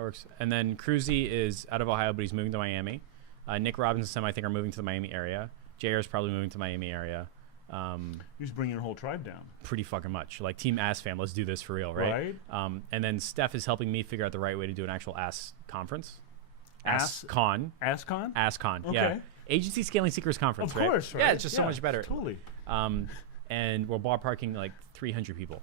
That works. And then Cruzy is out of Ohio, but he's moving to Miami. Nick Robbins and Sam, I think, are moving to the Miami area. JR is probably moving to the Miami area. You're just bringing your whole tribe down. Pretty fucking much. Like Team Ass Fam, let's do this for real, right? And then Steph is helping me figure out the right way to do an actual Ass conference. AskCon. AskCon? AskCon, okay. Yeah. Agency Scaling Secrets Conference, of course, right? Yeah, it's just so much better. Totally. And we're ballparking like 300 people,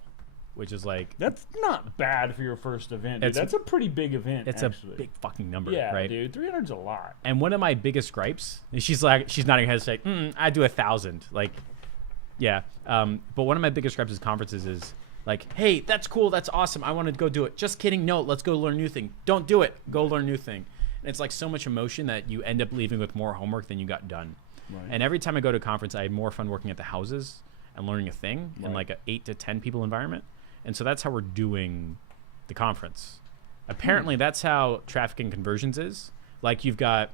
which is like... That's not bad for your first event, dude. That's a pretty big event, It's actually. a big fucking number, yeah, right? dude. 300's a lot. And one of my biggest gripes, and she's nodding her head saying, I do 1,000. Like, yeah. But one of my biggest gripes with conferences is like, hey, that's cool. That's awesome. I want to go do it. Just kidding. No, let's go learn a new thing. Don't do it. Go learn a new thing. And it's like so much emotion that you end up leaving with more homework than you got done. Right. And every time I go to a conference, I have more fun working at the houses and learning a thing in like a 8 to 10 people environment. And so that's how we're doing the conference. Apparently that's how traffic and conversions is. Like you've got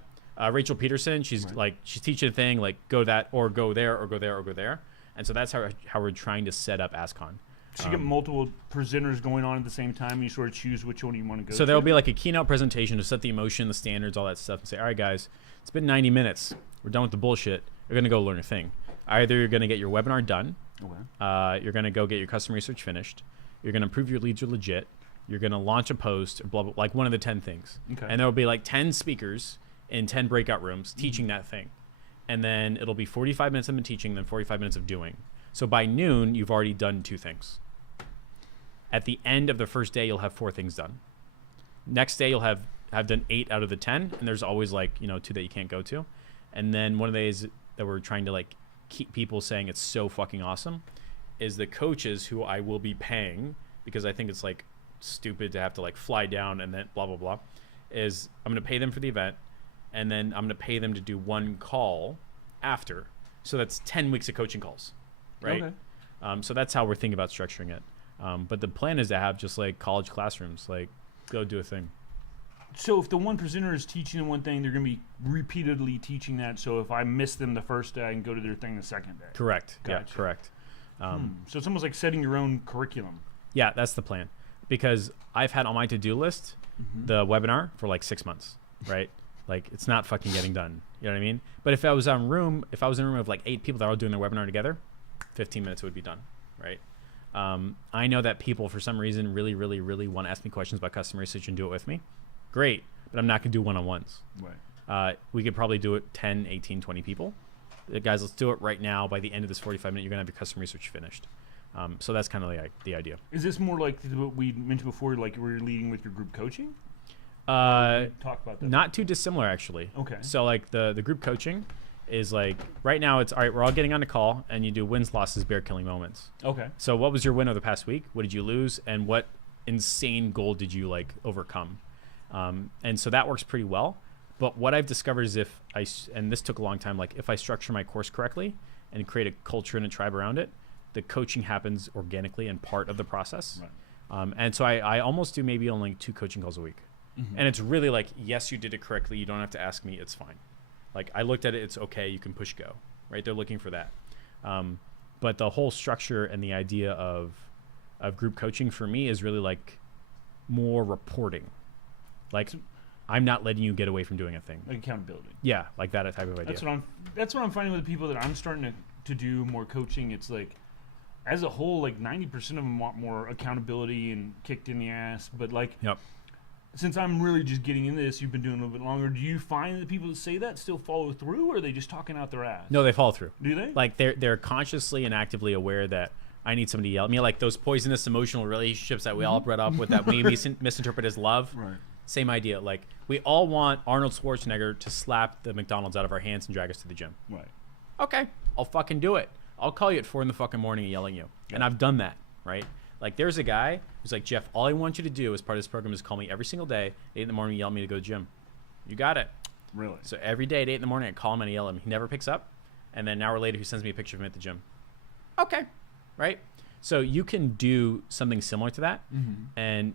Rachel Peterson. She's she's teaching a thing like go that or go there or go there or go there. And so that's how we're trying to set up AskCon. So you get multiple presenters going on at the same time, and you sort of choose which one you want to go to? So there'll be like a keynote presentation to set the emotion, the standards, all that stuff, and say, all right, guys, it's been 90 minutes. We're done with the bullshit. You're going to go learn a thing. Either you're going to get your webinar done. Okay. You're going to go get your custom research finished. You're going to prove your leads are legit. You're going to launch a post, or blah, blah, like one of the 10 things. Okay. And there will be like 10 speakers in 10 breakout rooms teaching that thing. And then it'll be 45 minutes of them teaching, then 45 minutes of doing. So by noon, you've already done 2 things. At the end of the first day, you'll have 4 things done. Next day, you'll have done 8 out of the 10, and there's always like 2 that you can't go to. And then one of the days that we're trying to like keep people saying it's so fucking awesome is the coaches who I will be paying, because I think it's like stupid to have to like fly down and then blah blah blah, is I'm going to pay them for the event, and then I'm going to pay them to do 1 call after. So that's 10 weeks of coaching calls, right? Okay. So that's how we're thinking about structuring it. But the plan is to have just like college classrooms, like go do a thing. So if the one presenter is teaching one thing, they're going to be repeatedly teaching that. So if I miss them the first day, I can go to their thing the second day. Correct. Gotcha. Yeah, correct. So it's almost like setting your own curriculum. Yeah, that's the plan. Because I've had on my to-do list the webinar for like 6 months, right? Like it's not fucking getting done. You know what I mean? But if I was in a room of like 8 people that are all doing their webinar together, 15 minutes would be done, right? I know that people, for some reason, really, really, really want to ask me questions about customer research and do it with me. Great, but I'm not going to do one-on-ones. Right. We could probably do it 10, 18, 20 people. Guys, let's do it right now. By the end of this 45 minutes, you're going to have your customer research finished. So that's kind of like the idea. Is this more like what we mentioned before, like you were leading with your group coaching? Talk about that. Not too dissimilar, actually. Okay. So like the group coaching is like, right now it's, all right, we're all getting on a call, and you do wins, losses, bear killing moments. Okay. So what was your win of the past week? What did you lose? And what insane goal did you like overcome? And so that works pretty well. But what I've discovered is and this took a long time, like if I structure my course correctly and create a culture and a tribe around it, the coaching happens organically and part of the process. Right. And so I almost do maybe only 2 coaching calls a week. And it's really like, yes, you did it correctly. You don't have to ask me. It's fine. Like I looked at it, it's okay. You can push go, right? They're looking for that. But the whole structure and the idea of group coaching for me is really like more reporting. Like I'm not letting you get away from doing a thing. Like accountability. Yeah, like that type of idea. That's what I'm finding with the people that I'm starting to do more coaching. It's like, as a whole, like 90% of them want more accountability and kicked in the ass. But like, since I'm really just getting into this, you've been doing it a little bit longer. Do you find that people that say that still follow through, or are they just talking out their ass? No, they follow through. Do they? Like they're consciously and actively aware that I need somebody to yell at me. Like those poisonous emotional relationships that we all bred up with that we misinterpret as love. Right. Same idea. Like we all want Arnold Schwarzenegger to slap the McDonald's out of our hands and drag us to the gym. Right. Okay, I'll fucking do it. I'll call you at 4 a.m. and yell at you. Yeah. And I've done that, right? Like there's a guy who's like, Jeff, all I want you to do as part of this program is call me every single day, 8 a.m. and yell at me to go to the gym. You got it. Really? So every day at 8 a.m, I call him and I yell at him. He never picks up. And then an hour later, he sends me a picture of him at the gym. Okay, right? So you can do something similar to that. And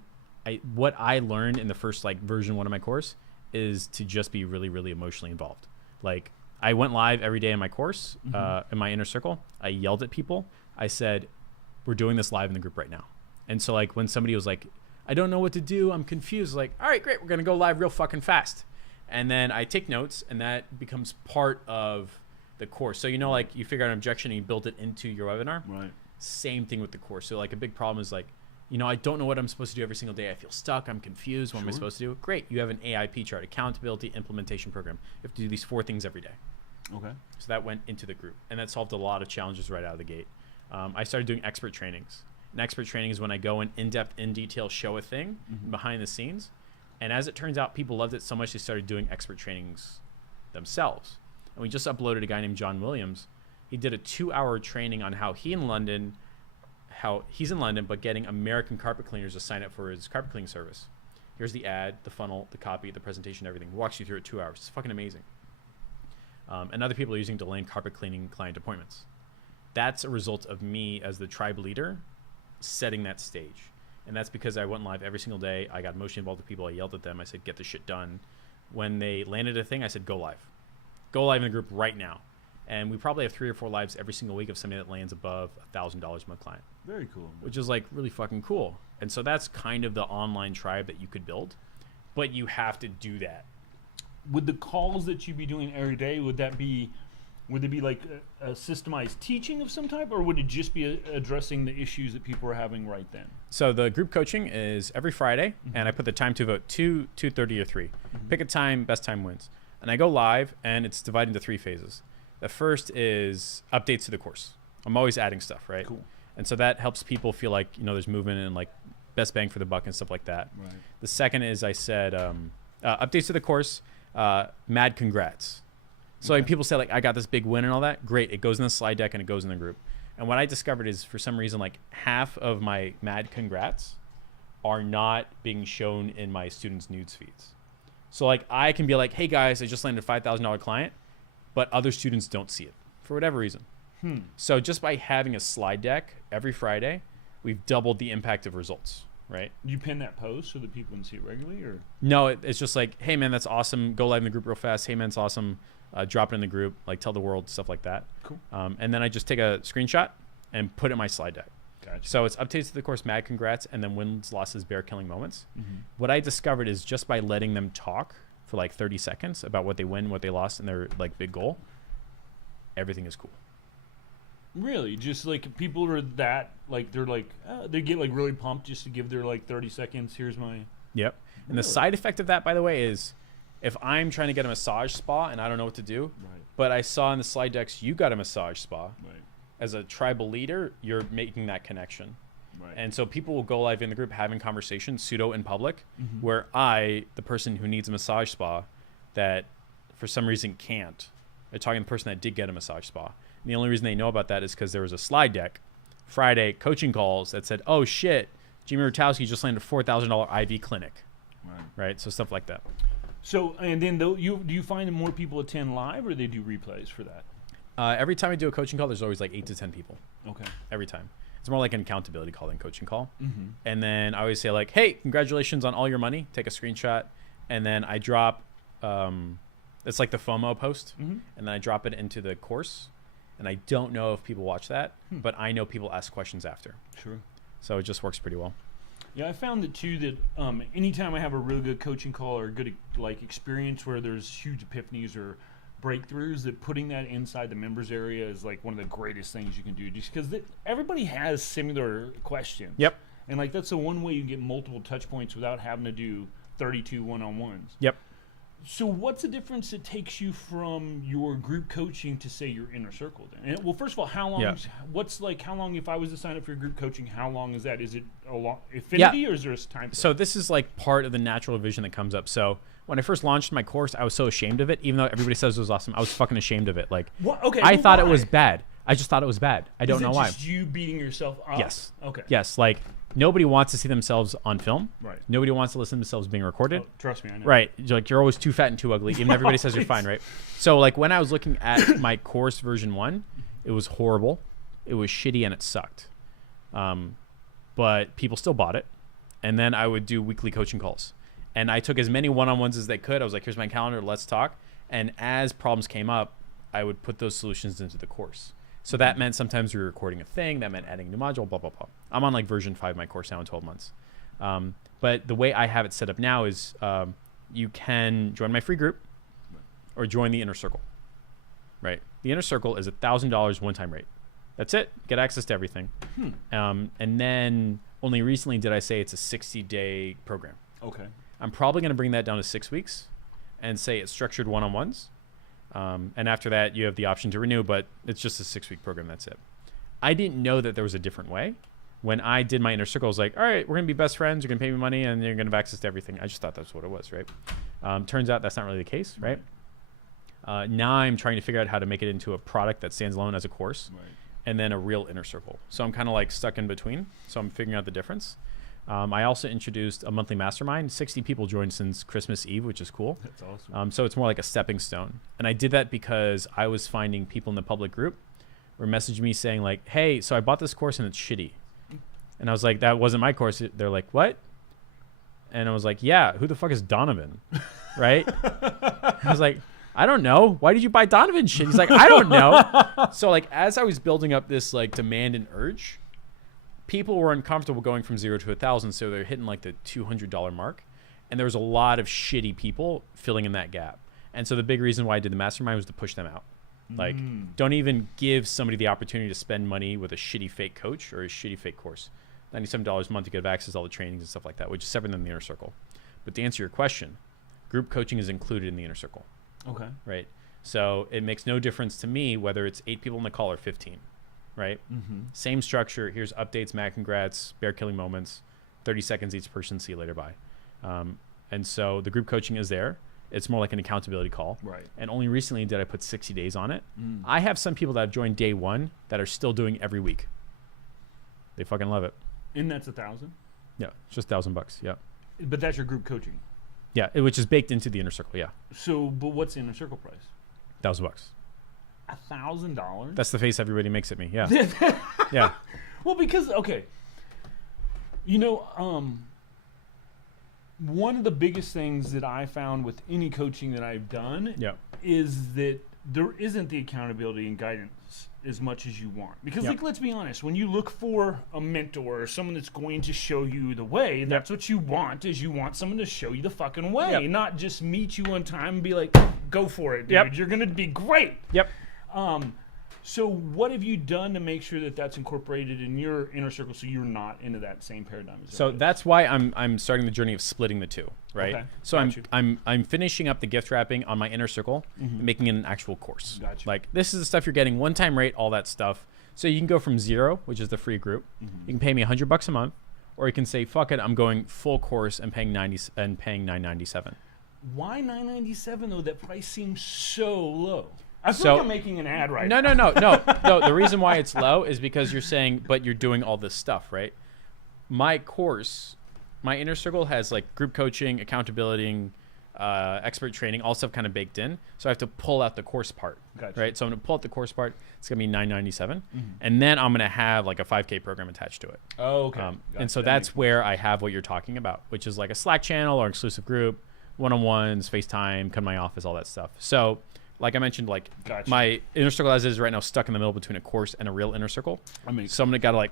what I learned in the first like version 1 of my course is to just be really, really emotionally involved. Like I went live every day in my course, in my inner circle. I yelled at people. I said, we're doing this live in the group right now. And so like when somebody was like, I don't know what to do. I'm confused. Like, all right, great. We're going to go live real fucking fast. And then I take notes, and that becomes part of the course. So, like you figure out an objection and you build it into your webinar. Right. Same thing with the course. So like a big problem is like, I don't know what I'm supposed to do every single day. I feel stuck. I'm confused. What am I supposed to do? Great. You have an AIP chart, accountability implementation program. You have to do these 4 things every day. Okay. So that went into the group, and that solved a lot of challenges right out of the gate. I started doing expert trainings. And expert training is when I go in depth, in detail, show a thing behind the scenes. And as it turns out, people loved it so much they started doing expert trainings themselves. And we just uploaded a guy named John Williams. He did a 2-hour training on how he's in London, but getting American carpet cleaners to sign up for his carpet cleaning service. Here's the ad, the funnel, the copy, the presentation, everything. Walks you through it 2 hours. It's fucking amazing. And other people are using delaying carpet cleaning client appointments. That's a result of me as the tribe leader setting that stage. And that's because I went live every single day. I got emotionally involved with people. I yelled at them. I said, get the shit done. When they landed a thing, I said, go live. Go live in the group right now. And we probably have 3 or 4 lives every single week of somebody that lands above $1,000 a month client. Very cool. Which is like really fucking cool. And so that's kind of the online tribe that you could build. But you have to do that. Would the calls that you'd be doing every day, would it be like a systemized teaching of some type, or would it just be addressing the issues that people are having right then? So the group coaching is every Friday, and I put the time to vote 2, 2:30, or 3. Pick a time, best time wins. And I go live, and it's divided into 3 phases. The first is updates to the course. I'm always adding stuff, right? Cool. And so that helps people feel like, there's movement and like best bang for the buck and stuff like that. Right. The second is I said updates to the course, mad congrats. So like people say like, I got this big win and all that. Great. It goes in the slide deck and it goes in the group. And what I discovered is for some reason, like half of my mad congrats are not being shown in my students' nudes feeds. So like I can be like, hey guys, I just landed a $5,000 client, but other students don't see it for whatever reason. So just by having a slide deck every Friday, we've doubled the impact of results, right? You pin that post so that people can see it regularly, or? No, it's just like, hey man, that's awesome. Go live in the group real fast. Hey man, it's awesome. Drop it in the group, like tell the world, stuff like that. Cool. And then I just take a screenshot and put it in my slide deck. Gotcha. So it's updates to the course, mad congrats, and then wins, losses, bear killing moments. What I discovered is just by letting them talk for like 30 seconds about what they win, what they lost, and their like big goal, everything is cool. Really? Just like people are that, like they're like, they get like really pumped just to give their like 30 seconds. Here's my. Yep. And the side effect of that, by the way, is if I'm trying to get a massage spa and I don't know what to do, but I saw in the slide decks you got a massage spa. Right. As a tribal leader, you're making that connection. Right. And so people will go live in the group having conversations, pseudo in public, where I, the person who needs a massage spa that for some reason can't, they're talking to the person that did get a massage spa. And the only reason they know about that is because there was a slide deck, Friday coaching calls that said, oh shit, Jimmy Rutowski just landed a $4,000 IV clinic. Right. So stuff like that. So, and then do you find that more people attend live, or they do replays for that? Every time I do a coaching call, there's always like 8 to 10 people. Okay. Every time. It's more like an accountability call than coaching call. And then I always say like, hey, congratulations on all your money. Take a screenshot. And then I drop, it's like the FOMO post. And then I drop it into the course. And I don't know if people watch that, but I know people ask questions after. Sure. So it just works pretty well. Yeah, I found that too, that anytime I have a really good coaching call or a good like experience where there's huge epiphanies or breakthroughs, that putting that inside the members area is like one of the greatest things you can do, just because everybody has similar questions. Yep. And like that's the one way you get multiple touch points without having to do 32 one-on-ones. Yep. So what's the difference that takes you from your group coaching to say your inner circle then? And, well, first of all, how long? How long if I was to sign up for your group coaching? How long is that? Is it a long affinity or is there a time frame? So this is like part of the natural vision that comes up. So when I first launched my course, I was so ashamed of it, even though everybody says it was awesome. I was fucking ashamed of it. Like, I thought it was bad. I just thought it was bad. I don't know why. Is it just you beating yourself up? Yes. Okay. Yes. Like nobody wants to see themselves on film. Right. Nobody wants to listen to themselves being recorded. Oh, trust me, I know. Right. You're always too fat and too ugly. Even everybody says you're fine, right? So like when I was looking at my course version 1, it was horrible. It was shitty and it sucked. But people still bought it. And then I would do weekly coaching calls. And I took as many one-on-ones as they could. I was like, here's my calendar, let's talk. And as problems came up, I would put those solutions into the course. So that meant sometimes we were recording a thing. That meant adding a new module, blah, blah, blah. I'm on like version 5 of my course now in 12 months. But the way I have it set up now is you can join my free group or join the inner circle, right? The inner circle is $1,000 one-time rate. That's it. Get access to everything. And then only recently did I say it's a 60-day program. Okay. I'm probably going to bring that down to 6 weeks and say it's structured one-on-ones. And after that, you have the option to renew, but it's just a 6-week program. That's it. I didn't know that there was a different way. When I did my inner circle, I was like, all right, we're going to be best friends. You're going to pay me money and you're going to have access to everything. I just thought that's what it was, right? Turns out that's not really the case, right? Now I'm trying to figure out how to make it into a product that stands alone as a course and then a real inner circle. So I'm kind of like stuck in between. So I'm figuring out the difference. I also introduced a monthly mastermind. 60 people joined since Christmas Eve, which is cool. That's awesome. So it's more like a stepping stone. And I did that because I was finding people in the public group were messaging me saying like, hey, so I bought this course and it's shitty. And I was like, that wasn't my course. They're like, what? And I was like, yeah, who the fuck is Donovan? Right? I was like, I don't know. Why did you buy Donovan shit? He's like, I don't know. So like, as I was building up this like demand and urge, people were uncomfortable going from 0 to 1,000. So they're hitting like the $200 mark. And there was a lot of shitty people filling in that gap. And so the big reason why I did the mastermind was to push them out. Like, don't even give somebody the opportunity to spend money with a shitty fake coach or a shitty fake course. $97 a month to get access to all the trainings and stuff like that, which is separate than the inner circle. But to answer your question, group coaching is included in the inner circle. Okay. Right. So it makes no difference to me whether it's 8 people in the call or 15. Right. Same structure. Here's updates, mad congrats, bear killing moments, 30 seconds each person. See you later. Bye. And so the group coaching is there. It's more like an accountability call. Right. And only recently did I put 60 days on it. I have some people that have joined day one that are still doing every week. They fucking love it. And that's 1,000? Yeah. It's just $1,000. Yeah. But that's your group coaching? Yeah. Which is baked into the inner circle. Yeah. So, but what's the inner circle price? $1,000. $1,000? That's the face everybody makes at me. Yeah. Yeah. Well, because, okay. You know, one of the biggest things that I found with any coaching that I've done is that there isn't the accountability and guidance as much as you want. Because, like, let's be honest, when you look for a mentor or someone that's going to show you the way, that's what you want, is you want someone to show you the fucking way, not just meet you on time and be like, go for it, dude. You're going to be great. So what have you done to make sure that that's incorporated in your inner circle so you're not into that same paradigm? So that's why I'm starting the journey of splitting the two, right? Okay. So I'm finishing up the gift wrapping on my inner circle and making it an actual course. Like, this is the stuff you're getting, one-time rate, all that stuff. So you can go from 0, which is the free group. You can pay me $100 a month, or you can say, fuck it, I'm going full course and paying $997. Why $997 though? That price seems so low. I feel like I'm making an ad right now. No. The reason why it's low is because you're saying, but you're doing all this stuff, right? My course, my inner circle has like group coaching, accountability, expert training, all stuff kind of baked in. So I have to pull out the course part, right? So I'm going to pull out the course part. It's going to be $997. And then I'm going to have like a 5K program attached to it. Oh, okay. And so that's where I have what you're talking about, which is like a Slack channel or exclusive group, one-on-ones, FaceTime, come to my office, all that stuff. So like I mentioned, like my inner circle as is right now stuck in the middle between a course and a real inner circle. So I'm gonna gotta like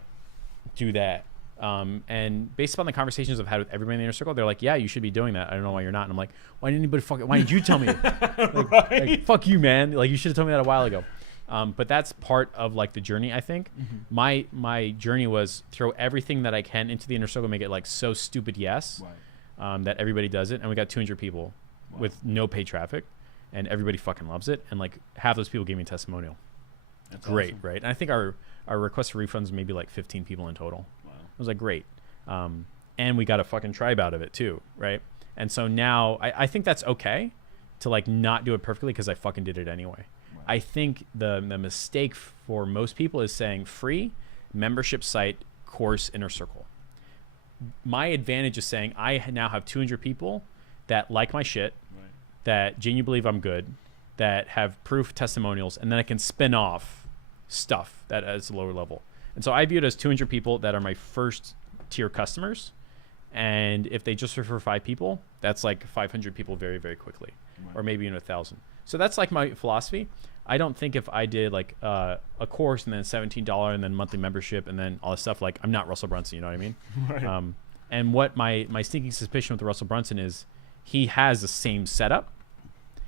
do that. And based upon the conversations I've had with everybody in the inner circle, they're like, "Yeah, you should be doing that." I don't know why you're not. And I'm like, "Why didn't anybody why did you tell me?" like, fuck you, man. Like, you should have told me that a while ago. But that's part of like the journey. I think my journey was throw everything that I can into the inner circle, make it like so stupid that everybody does it, and we got 200 people with no paid traffic. And everybody fucking loves it. And like half those people gave me a testimonial. That's great, awesome. Right? And I think our request for refunds maybe like 15 people in total. Wow. It was like great. And we got a fucking tribe out of it too, right? And so now I think that's okay to like not do it perfectly because I fucking did it anyway. Wow. I think the mistake for most people is saying free membership site course inner circle. My advantage is saying I now have 200 people that like my shit, that genuinely believe I'm good, that have proof testimonials, and then I can spin off stuff that is lower level. And so I view it as 200 people that are my first tier customers. And if they just refer 5 people, that's like 500 people very, very quickly, or maybe even 1,000. So that's like my philosophy. I don't think if I did like a course and then $17 and then monthly membership and then all this stuff, like I'm not Russell Brunson, you know what I mean? And what my sneaking suspicion with Russell Brunson is, he has the same setup.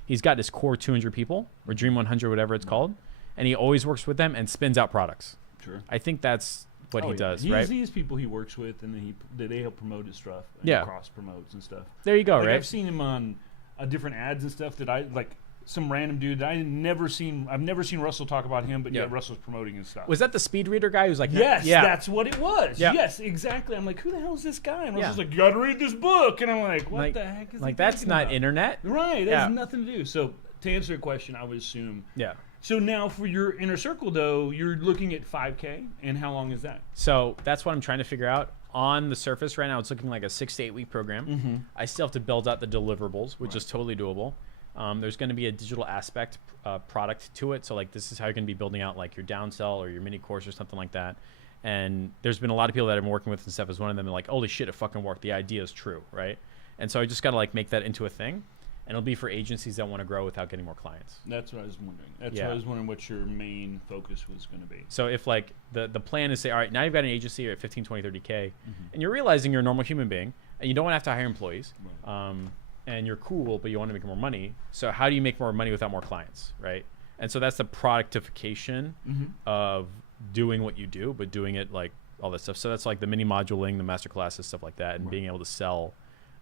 He's got his core 200 people, or Dream 100, whatever it's called, and he always works with them and spins out products. Sure. I think that's what he does, right? He has people he works with, and they help promote his stuff. And Yeah. cross promotes and stuff. There you go, Like, right? I've seen him on different ads and stuff that I like. Some random dude that I've never seen Russell talk about him, but Yeah. yet Russell's promoting his stuff. Was that the speed reader guy who's like, Yes, yeah, that's what it was. Yeah. Yes, exactly. I'm like, who the hell is this guy? And Russell's Yeah. like, you gotta read this book. And I'm like, what like, the heck is like he that's talking not about? internet, Right, that Yeah. has nothing to do. So to answer your question, I would assume. yeah. So now for your inner circle, though, you're looking at 5K, and how long is that? So that's what I'm trying to figure out. On the surface right now, it's looking like a 6 to 8 week program. Mm-hmm. I still have to build out the deliverables, which is totally doable. There's going to be a digital aspect product to it. So like this is how you're going to be building out like your downsell or your mini course or something like that. And there's been a lot of people that I've been working with and stuff as one of them. And like, holy shit, it fucking worked. The idea is true, right? And so I just got to like make that into a thing. And it'll be for agencies that want to grow without getting more clients. That's what I was wondering. That's Yeah. what I was wondering what your main focus was going to be. So if like the plan is say, all right, now you've got an agency, you're at 15, 20, 30K, and you're realizing you're a normal human being and you don't want to have to hire employees, and you're cool, but you want to make more money. So how do you make more money without more clients, right? And so that's the productification of doing what you do, but doing it like all that stuff. So that's like the mini moduling, the master classes, stuff like that, and being able to sell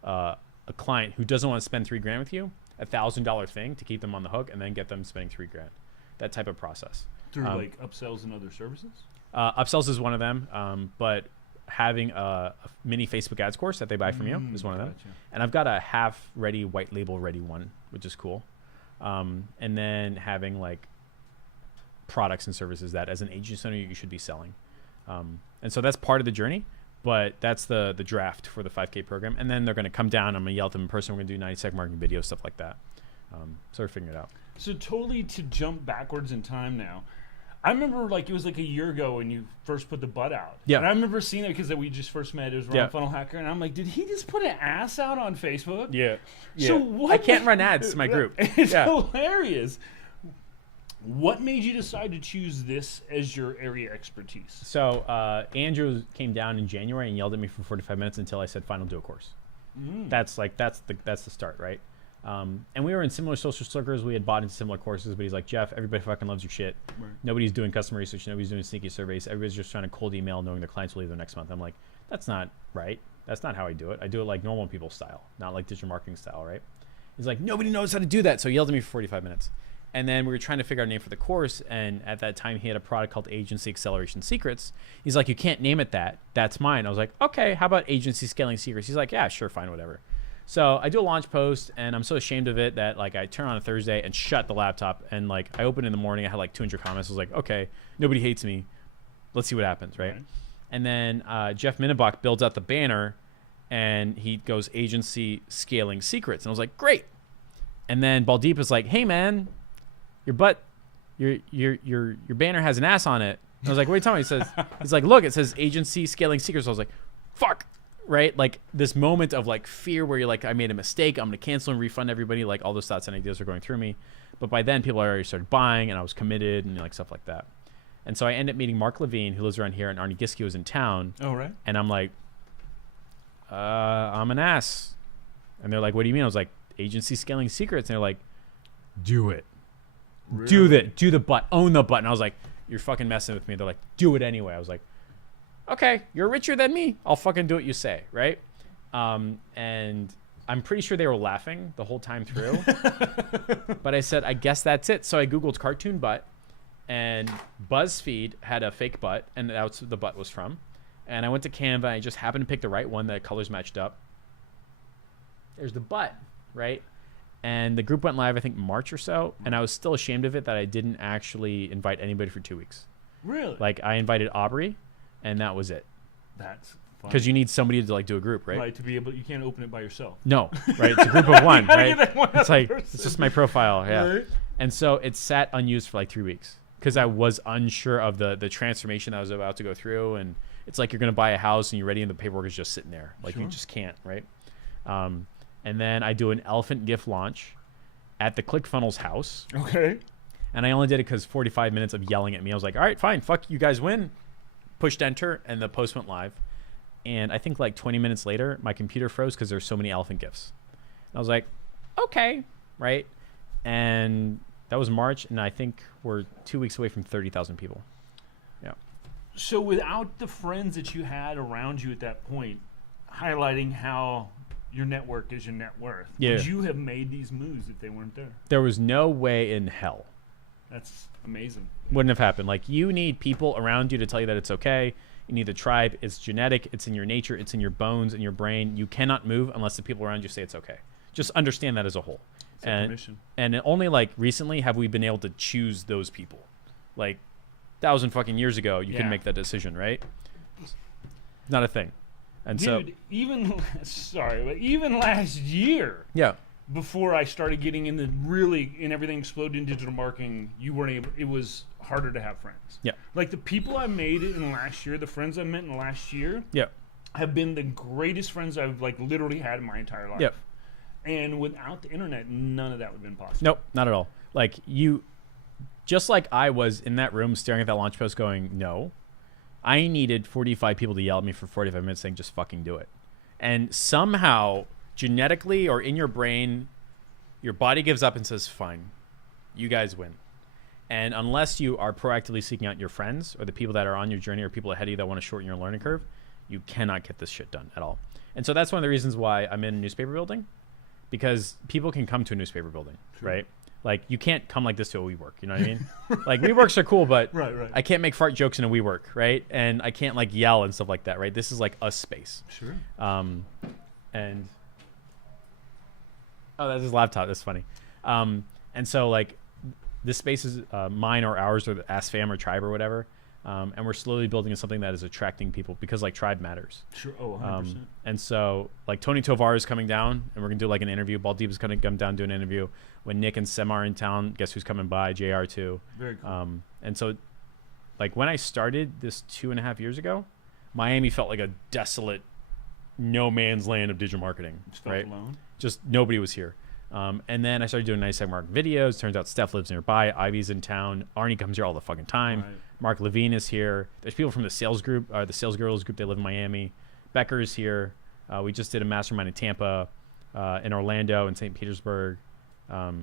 a client who doesn't want to spend $3,000 with you, $1,000 thing to keep them on the hook and then get them spending $3,000. That type of process. Through like upsells and other services? Upsells is one of them, but having a mini Facebook ads course that they buy from you is one of them. Gotcha. And I've got a half ready, white label ready one, which is cool. And then having like products and services that as an agency owner you should be selling. And so that's part of the journey, but that's the draft for the 5K program. And then they're going to come down. I'm going to yell at them in person. We're going to do 90-second marketing videos, stuff like that. So we're figuring it out. So totally to jump backwards in time now, I remember like it was like a year ago when you first put the butt out. Yeah. And I remember seeing it because we just first met. It was Ron Funnel Hacker, and I'm like, did he just put an ass out on Facebook? Yeah. So what? I can't run ads to my group. It's hilarious. What made you decide to choose this as your area expertise? So Andrew came down in January and yelled at me for 45 minutes until I said, "Fine, I'll do a course." That's the start, right? And we were in similar social circles. We had bought into similar courses, but he's like, "Jeff, everybody fucking loves your shit. Right. Nobody's doing customer research. Nobody's doing sneaky surveys. Everybody's just trying to cold email, knowing their clients will leave there next month." I'm like, "That's not right. That's not how I do it. I do it like normal people style, not like digital marketing style, right?" He's like, "Nobody knows how to do that," so he yelled at me for 45 minutes. And then we were trying to figure out a name for the course, and at that time he had a product called Agency Acceleration Secrets. He's like, "You can't name it that. That's mine." I was like, "Okay, how about Agency Scaling Secrets?" He's like, "Yeah, sure, fine, whatever." So I do a launch post, and I'm so ashamed of it that like I turn on a Thursday and shut the laptop, and like I open in the morning, I had like 200 comments. I was like, "Okay, nobody hates me. Let's see what happens," right? And then Jeff Minnebach builds out the banner, and he goes Agency Scaling Secrets, and I was like, "Great." And then Baldeep is like, "Hey man, your banner has an ass on it." And I was like, "What are you talking about?" He's like, "Look, it says Agency Scaling Secrets." So I was like, "Fuck." Right? Like this moment of like fear where you're like, I made a mistake. I'm going to cancel and refund everybody. Like all those thoughts and ideas are going through me. But by then people already started buying and I was committed and like stuff like that. And so I ended up meeting Mark Levine, who lives around here, and Arnie Giske was in town. Oh, right. And I'm like, I'm an ass. And they're like, "What do you mean?" I was like, "Agency Scaling Secrets." And they're like, "Do it. Really? Do the butt. Own the button." I was like, "You're fucking messing with me." They're like, "Do it anyway." I was like, "Okay, you're richer than me. I'll fucking do what you say," right? And I'm pretty sure they were laughing the whole time through. But I said, "I guess that's it." So I Googled cartoon butt, and BuzzFeed had a fake butt, and that's what the butt was from. And I went to Canva, and I just happened to pick the right one that colors matched up. There's the butt, right? And the group went live, I think, March or so, and I was still ashamed of it that I didn't actually invite anybody for 2 weeks. Really? Like, I invited Aubrey, and that was it. That's funny. Because you need somebody to like do a group, right? Right, to be able, you can't open it by yourself. No, right? It's a group of one, You gotta right? get that one It's like person. it's just my profile, yeah. Right. And so it sat unused for like 3 weeks because I was unsure of the transformation I was about to go through, and it's like you're gonna buy a house and you're ready, and the paperwork is just sitting there, like you Sure. just can't, right? And then I do an elephant gift launch at the ClickFunnels house. Okay. And I only did it because 45 minutes of yelling at me. I was like, "All right, fine, fuck, you guys win." Pushed enter, and the post went live. and I think like 20 minutes later, my computer froze because there's so many elephant gifs. And I was like, okay, right? And that was March, and I think we're 2 weeks away from 30,000 people. Yeah. So without the friends that you had around you at that point, highlighting how your network is your net worth, would you have made these moves if they weren't there? There was no way in hell. That's amazing. Wouldn't have happened. Like, you need people around you to tell you that it's okay. You need the tribe. It's genetic. It's in your nature. It's in your bones, in your brain. You cannot move unless the people around you say it's okay. Just understand that as a whole. And only like recently have we been able to choose those people. Like 1,000 fucking years ago, you can make that decision, right? Not a thing. And dude, even last year, before I started getting in everything exploded in digital marketing, it was harder to have friends. Yeah. Like the people I made in the last year, the friends I met in the last year, have been the greatest friends I've like literally had in my entire life. And without the internet, none of that would have been possible. Nope, not at all. Like just like I was in that room staring at that launch post going, no, I needed 45 people to yell at me for 45 minutes saying, just fucking do it. And somehow, genetically or in your brain, your body gives up and says, fine, you guys win. And unless you are proactively seeking out your friends or the people that are on your journey or people ahead of you that want to shorten your learning curve, you cannot get this shit done at all. And so that's one of the reasons why I'm in a newspaper building, because people can come to a newspaper building, right? Like, you can't come like this to a WeWork, you know what I mean? Like, WeWorks are cool, but I can't make fart jokes in a WeWork, right? And I can't, like, yell and stuff like that, right? This is, like, a space. Sure. And... Oh, that's his laptop. That's funny. And so, like, this space is mine or ours or the Ask Fam or Tribe or whatever. And we're slowly building something that is attracting people because, like, Tribe matters. Sure. Oh, 100%. And so, like, Tony Tovar is coming down, and we're going to do, like, an interview. Baldeep is going to come down and do an interview. When Nick and Sem are in town, guess who's coming by? JR, too. Very cool. And so, like, when I started this 2.5 years ago, Miami felt like a desolate, no man's land of digital marketing. Just felt alone? Just nobody was here. And then I started doing nice marketing videos. Turns out Steph lives nearby. Ivy's in town. Arnie comes here all the fucking time. Right. Mark Levine is here. There's people from the sales group, the sales girls group. They live in Miami. Becker is here. We just did a mastermind in Tampa, in Orlando, in St. Petersburg. So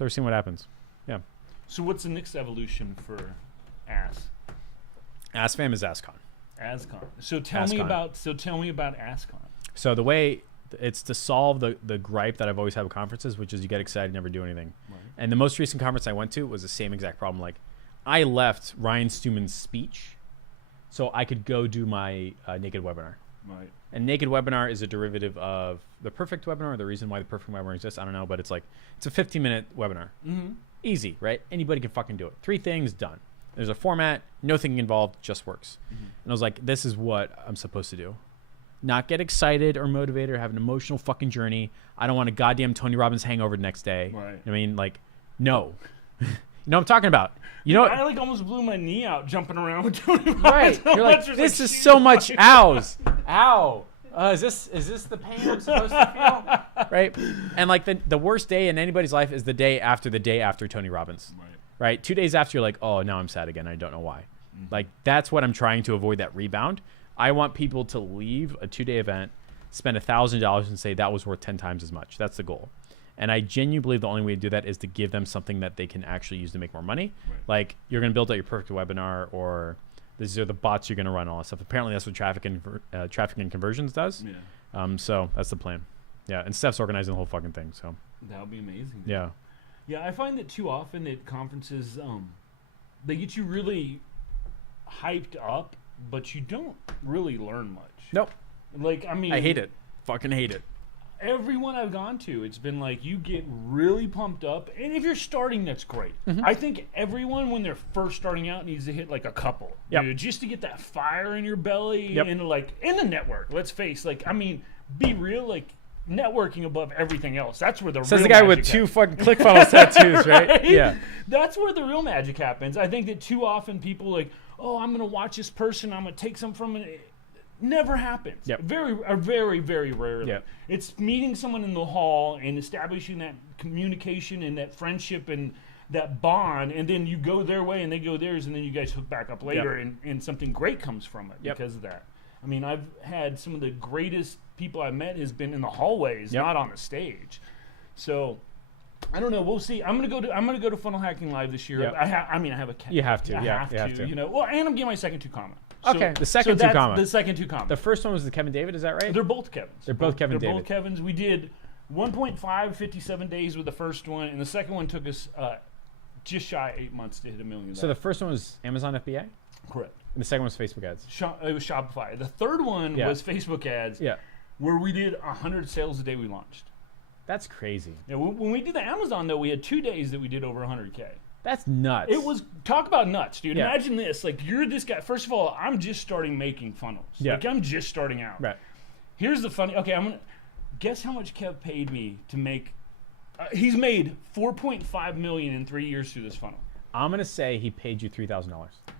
we're seeing what happens. Yeah. So what's the next evolution for Ask? AskFam is AskCon. AskCon. So tell me about AskCon. So the way it's to solve the gripe that I've always had with conferences, which is you get excited and never do anything. Right. And the most recent conference I went to was the same exact problem. Like, I left Ryan Stewman's speech so I could go do my naked webinar. Right. And naked webinar is a derivative of the perfect webinar. The reason why the perfect webinar exists, I don't know, but it's like, it's a 15-minute webinar. Mm-hmm. Easy, right? Anybody can fucking do it. 3 things, done. There's a format, no thinking involved, just works. Mm-hmm. And I was like, this is what I'm supposed to do. Not get excited or motivated or have an emotional fucking journey. I don't want a goddamn Tony Robbins hangover the next day. Right. I mean, like, no. You know what I'm talking about? You know, I like almost blew my knee out jumping around with Tony Robbins. Right. You're like, this is so much ows. Ow. Is this the pain I'm supposed to feel? Right. And like the worst day in anybody's life is the day after Tony Robbins. Right. 2 days after, you're like, oh, now I'm sad again. I don't know why. Mm-hmm. Like, that's what I'm trying to avoid, that rebound. I want people to leave a 2-day event, spend $1,000 and say that was worth 10 times as much. That's the goal. And I genuinely believe the only way to do that is to give them something that they can actually use to make more money. Right. Like, you're going to build out your perfect webinar, or these are the bots you're going to run, all that stuff. Apparently that's what traffic and conversions does. Yeah. So that's the plan. Yeah. And Steph's organizing the whole fucking thing. So that would be amazing. Yeah. Yeah. I find that too often at conferences, they get you really hyped up, but you don't really learn much. Nope. Like, I mean, I hate it. Fucking hate it. Everyone I've gone to, it's been like, you get really pumped up, and if you're starting, that's great. Mm-hmm. I think everyone, when they're first starting out, needs to hit like a couple, dude, just to get that fire in your belly, and like in the network. Let's face, like, I mean, be real, like, networking above everything else. That's where the says real the guy with 2 fucking ClickFunnels tattoos, right? Yeah, that's where the real magic happens. I think that too often people like, oh, I'm gonna watch this person, I'm gonna take some from it. Never happens. Yep. Very, very rarely. Yep. It's meeting someone in the hall and establishing that communication and that friendship and that bond, and then you go their way and they go theirs, and then you guys hook back up later, and something great comes from it because of that. I mean, I've had some of the greatest people I've met has been in the hallways, not on the stage. So I don't know. We'll see. I'm gonna go to Funnel Hacking Live this year. Yep. I have a. You have to. You have to. You know. Well, and I'm getting my second 2 comma. Okay, the second 2 comma. The second 2 comma. The first one was the Kevin David. Is that right? They're both Kevins. They're both Kevin David. They're both Kevins. We did 1.5 57 days with the first one, and the second one took us just shy 8 months to hit $1 million. So the first one was Amazon FBA. Correct. And the second one was Facebook ads. It was Shopify. The third one was Facebook ads. Yeah. Where we did 100 sales a day we launched. That's crazy. Yeah, when we did the Amazon, though, we had 2 days that we did over 100K. That's nuts. It was, talk about nuts, dude. Yeah. Imagine this. Like, you're this guy. First of all, I'm just starting making funnels. Yeah. Like, I'm just starting out. Right. Here's the funny, okay, I'm going to, guess how much Kev paid me to make, he's made $4.5 million in 3 years through this funnel. I'm going to say he paid you $3,000.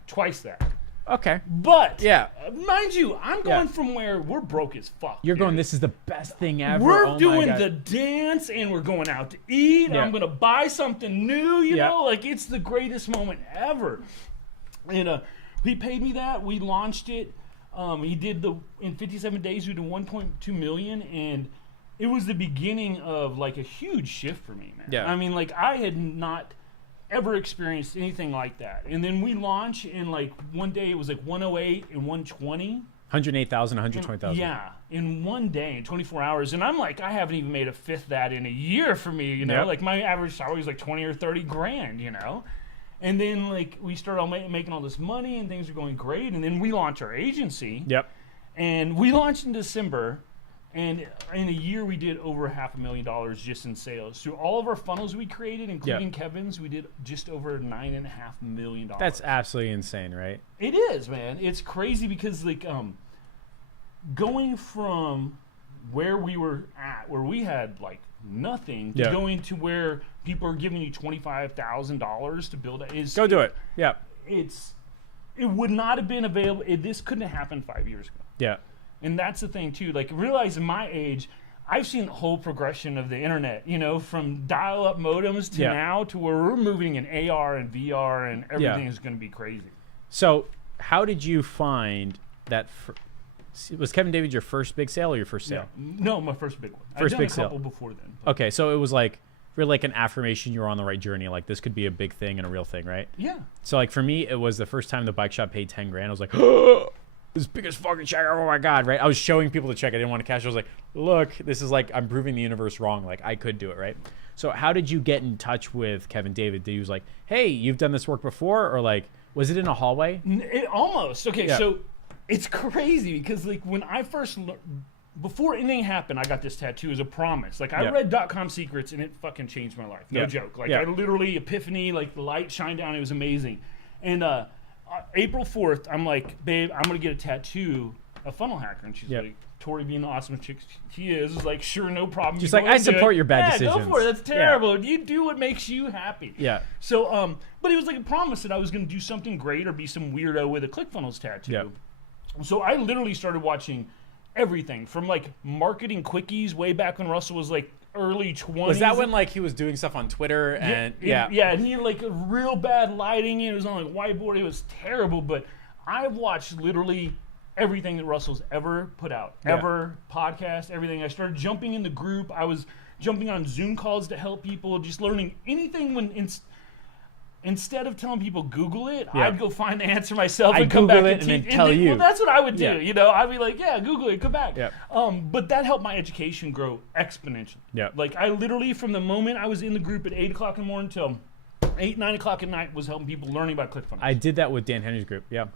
Twice that. Okay. But, yeah, mind you, I'm going from where we're broke as fuck. You're going, this is the best thing ever. We're doing the dance and we're going out to eat. Yeah. I'm going to buy something new, you know? Like, it's the greatest moment ever. And he paid me that. We launched it. He did in 57 days, we did 1.2 million. And it was the beginning of, like, a huge shift for me, man. Yeah. I mean, like, I had not ever experienced anything like that. And then we launched, and like one day it was like 108 and 120. 108,000, 120,000. Yeah, in one day, in 24 hours. And I'm like, I haven't even made a fifth that in a year for me, you know? Like, my average salary is like 20 or 30 grand, you know? And then, like, we started making all this money, and things are going great. And then we launched our agency. Yep. And we launched in December. And in a year, we did over $500,000 just in sales. Through all of our funnels we created, including Kevin's, we did just over $9.5 million. That's absolutely insane, right? It is, man. It's crazy because, like, going from where we were at, where we had, like, nothing, to going to where people are giving you $25,000 to build it is... Go do it. Yeah. It would not have been available. This couldn't have happened 5 years ago. Yeah. And that's the thing, too. Like, realizing my age, I've seen the whole progression of the internet, you know, from dial-up modems to now to where we're moving in AR and VR and everything is going to be crazy. So how did you find that? Was Kevin David your first big sale or your first sale? Yeah. No, my first big one. First I've done big a couple sale. before then. Okay, so it was like really like an affirmation you were on the right journey. Like, this could be a big thing and a real thing, right? Yeah. So, like, for me, it was the first time the bike shop paid 10 grand. I was like, oh, this biggest fucking check. Oh my God, right? I was showing people the check. I didn't want to cash. I was like, look, this is like, I'm proving the universe wrong. Like, I could do it, right? So how did you get in touch with Kevin David? Did he was like, hey, you've done this work before? Or like, was it in a hallway? Almost. Okay, so it's crazy because, like, when I first before anything happened, I got this tattoo as a promise. Like, I read .com Secrets and it fucking changed my life. No joke. Like, I literally, epiphany, like, the light shined down. It was amazing. And April 4th, I'm like, babe, I'm going to get a tattoo, a funnel hacker. And she's like, Tori, being the awesome chick she is like, sure, no problem. She's like, I support your bad decisions. Yeah, go for it. That's terrible. You do what makes you happy. Yeah. So, but it was like a promise that I was going to do something great or be some weirdo with a ClickFunnels tattoo. Yeah. So I literally started watching everything from, like, marketing quickies way back when Russell was, like, early 20s. Was that when, like, he was doing stuff on Twitter and and he had, like, a real bad lighting. It was on, like, whiteboard. It was terrible. But I've watched literally everything that Russell's ever put out, ever podcast, everything. I started jumping in the group. I was jumping on Zoom calls to help people, just learning anything when instead of telling people Google it, I'd go find the answer myself and come Google back it and then tell you. Well, that's what I would do. You know, I'd be like, yeah, Google it, come back. Yeah. But that helped my education grow exponentially. Yeah. Like, I literally, from the moment I was in the group at 8 o'clock in the morning until 8, 9 o'clock at night, was helping people learning about ClickFunnels. I did that with Dan Henry's group. Yeah.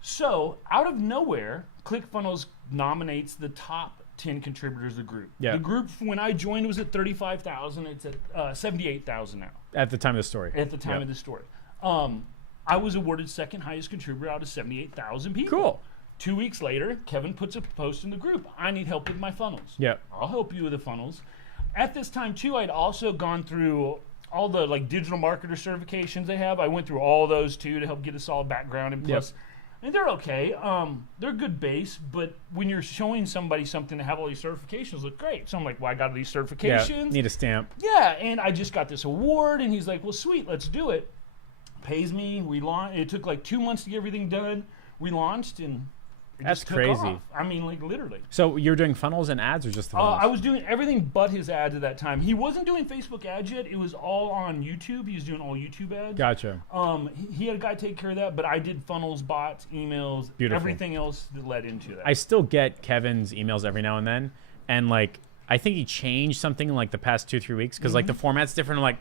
So, out of nowhere, ClickFunnels nominates the top 10 contributors of the group. Yeah. The group, when I joined, was at 35,000. It's at 78,000 now. At the time of the story. At the time of the story. I was awarded second highest contributor out of 78,000 people. Cool. 2 weeks later, Kevin puts a post in the group. I need help with my funnels. Yeah. I'll help you with the funnels. At this time, too, I'd also gone through all the, like, digital marketer certifications they have. I went through all those, too, to help get a solid background. And plus, and they're okay. They're a good base, but when you're showing somebody something to have all these certifications, look great. So I'm like, well, I got all these certifications. Yeah, need a stamp. Yeah, and I just got this award. And he's like, well, sweet, let's do it. Pays me. We launched. It took like 2 months to get everything done. We launched, and That's crazy. Off. I mean, like literally. So you're doing funnels and ads, or just the funnels? I was doing everything but his ads at that time. He wasn't doing Facebook ads yet. It was all on YouTube. He was doing all YouTube ads. Gotcha. He had a guy take care of that, but I did funnels, bots, emails, everything else that led into that. I still get Kevin's emails every now and then, and like I think he changed something in like the past 2-3 weeks because like the format's different. I'm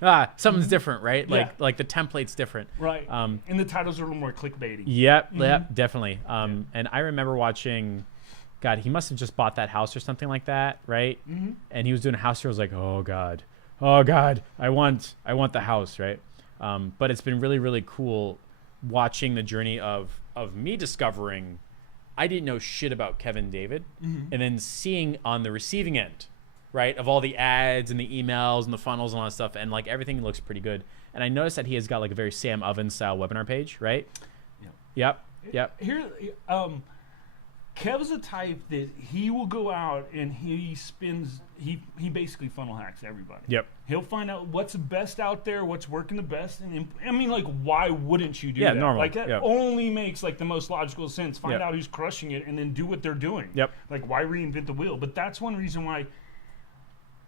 like, something's different, right? Like the template's different, right? And the titles are a little more clickbaity. Yep, definitely. And I remember watching. God, he must have just bought that house or something like that, right? And he was doing a house tour. I was like, oh God, I want the house, right? But it's been really, really cool watching the journey of me discovering I didn't know shit about Kevin David, and then seeing on the receiving end, right, of all the ads and the emails and the funnels and all that stuff, and like everything looks pretty good. And I noticed that he has got like a very Sam Ovens style webinar page, right? Yep. Here, Kev's a type that he will go out and he basically funnel hacks everybody. Yep. He'll find out what's best out there, what's working the best, and I mean, like, why wouldn't you do that? Normal. Like that only makes like the most logical sense. Find out who's crushing it, and then do what they're doing. Yep. Like, why reinvent the wheel? But that's one reason why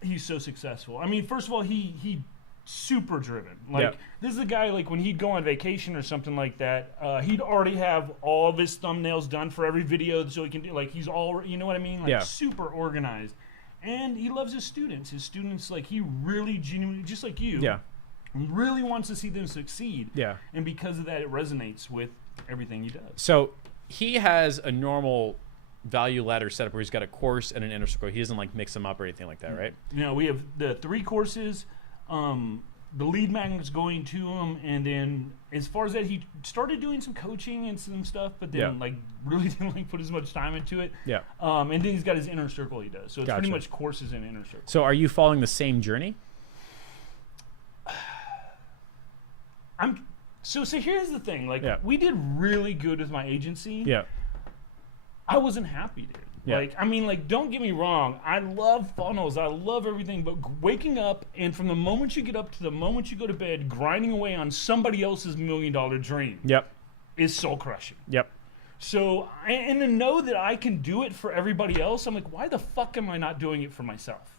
he's so successful. I mean, first of all, he super driven. Like this is a guy, like when he'd go on vacation or something like that, he'd already have all of his thumbnails done for every video, so he can do, like, he's all, you know what I mean, like super organized. And he loves his students. Like, he really genuinely, just like you, really wants to see them succeed. And because of that, it resonates with everything he does. So he has a normal value ladder setup where he's got a course and an inner circle. He doesn't like mix them up or anything like that, right? You know, we have the 3 courses. The lead magnet's going to him, and then as far as that, he started doing some coaching and some stuff, but then like really didn't like put as much time into it. And then he's got his inner circle he does. So it's pretty much courses in inner circle. So are you following the same journey? So here's the thing. Like we did really good with my agency. I wasn't happy, dude. Like, I mean, like, don't get me wrong. I love funnels. I love everything. But waking up, and from the moment you get up to the moment you go to bed, grinding away on somebody else's $1 million dream is soul crushing. So, and to know that I can do it for everybody else, I'm like, why the fuck am I not doing it for myself?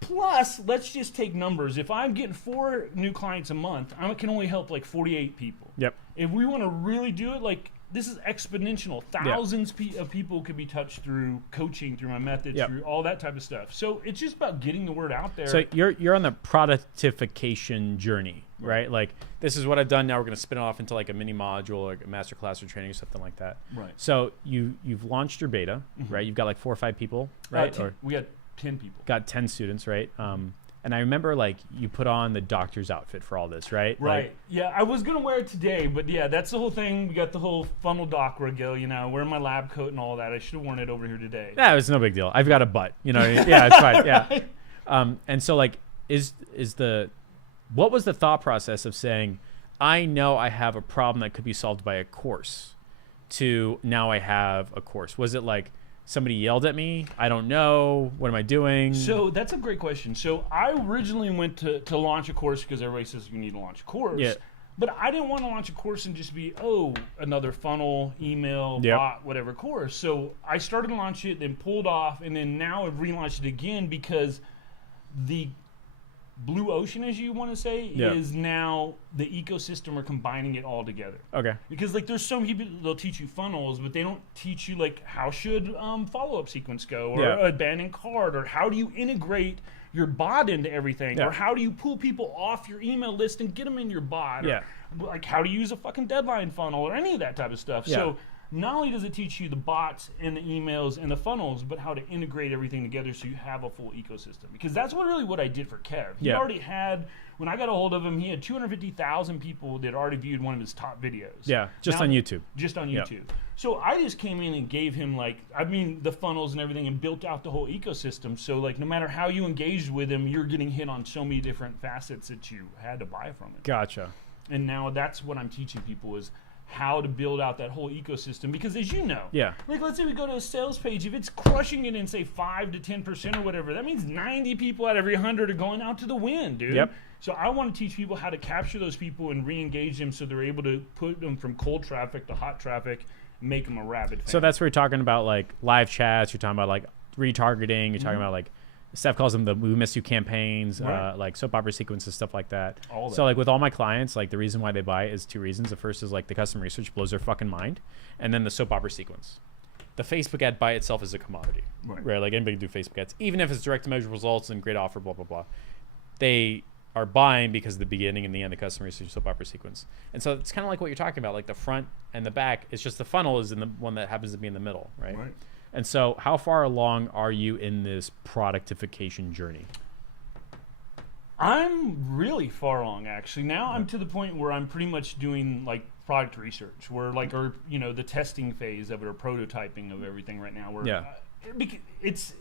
Plus, let's just take numbers. If I'm getting 4 new clients a month, I can only help like 48 people. If we want to really do it, like, this is exponential. Thousands of people could be touched through coaching, through my methods, through all that type of stuff. So it's just about getting the word out there. So you're on the productification journey, right? Like, this is what I've done. Now we're going to spin it off into like a mini module or a masterclass or training or something like that. Right. So you've launched your beta, right? You've got like 4 or 5 people, right? We got 10 people. Got 10 students, right? And I remember, like, you put on the doctor's outfit for all this, right? Right. Like, yeah, I was going to wear it today, but yeah, that's the whole thing. We got the whole funnel doc regalia, you know, wearing my lab coat and all that. I should have worn it over here today. Yeah, it's no big deal. I've got a butt, you know. Yeah, it's fine. Yeah. And so, like, what was the thought process of saying, I know I have a problem that could be solved by a course, to now I have a course? Was it like, somebody yelled at me? I don't know. What am I doing? So that's a great question. So I originally went to launch a course because everybody says you need to launch a course. But I didn't want to launch a course and just be, another funnel, email, bot, whatever course. So I started to launch it, then pulled off, and then now I've relaunched it again because the blue ocean, as you want to say, is now the ecosystem are combining it all together. Because like there's some people, they'll teach you funnels, but they don't teach you like how should follow-up sequence go, or a Banek card, or how do you integrate your bot into everything, or how do you pull people off your email list and get them in your bot, or like how to use a fucking deadline funnel, or any of that type of stuff. So not only does it teach you the bots and the emails and the funnels, but how to integrate everything together so you have a full ecosystem. Because that's what I did for Kev. He already had, when I got a hold of him, he had 250,000 people that already viewed one of his top videos. On YouTube. Just on YouTube. So I just came in and gave him the funnels and everything, and built out the whole ecosystem. So like no matter how you engaged with him, you're getting hit on so many different facets that you had to buy from it. Gotcha. And now that's what I'm teaching people is how to build out that whole ecosystem, because as you know, like let's say we go to a sales page, if it's crushing it in say 5 to 10% or whatever, that means 90 people out of every 100 are going out to the wind, dude. So I want to teach people how to capture those people and re-engage them so they're able to put them from cold traffic to hot traffic make them a rabid fan. So that's where you're talking about like live chats. You're talking about like retargeting. You're talking about like Steph calls them the "We Miss You" campaigns, like soap opera sequences, stuff like that. So like with all my clients, like the reason why they buy is 2 reasons. The first is like the custom research blows their fucking mind, and then the soap opera sequence. The Facebook ad by itself is a commodity, right? Like anybody can do Facebook ads, even if it's direct to measure results and great offer, blah blah blah. They are buying because of the beginning and the end, the customer research soap opera sequence. And so it's kind of like what you're talking about, like the front and the back. It's just the funnel is in the one that happens to be in the middle, right? And so how far along are you in this productification journey? I'm really far along, actually. Now I'm to the point where I'm pretty much doing like product research, where like, or you know, the testing phase of it, or prototyping of everything right now. Where it's